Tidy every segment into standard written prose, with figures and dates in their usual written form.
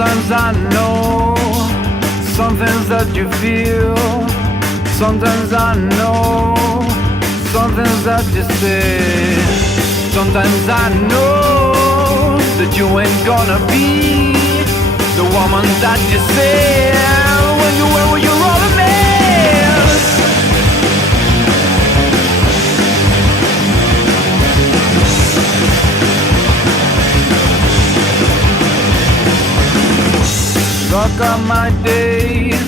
Sometimes I know some things that you feel. Sometimes I know some things that you say. Sometimes I know that you ain't gonna be the woman that you say when you were with your other man. Dark are my days,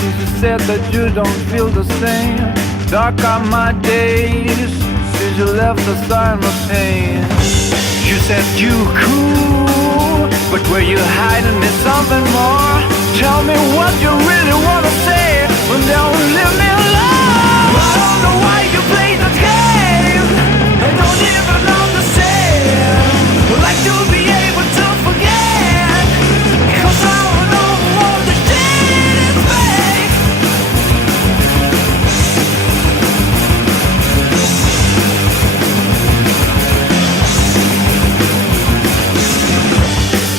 since you said that you don't feel the same. Dark are my days, since you left the sign of pain. You said you cool, but were you hiding me something more? Tell me what you really wanna say, but don't leave me alone. I don't know why you play that game. I don't even understand. I'd like to be able to forget, 'cause I don't know what the shit is fake.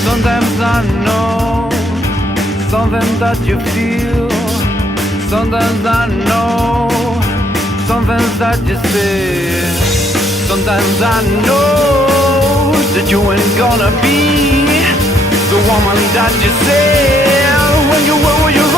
Sometimes I know something that you feel. Sometimes I know something that you say. Sometimes I know that you ain't gonna be the woman that you say when you were with your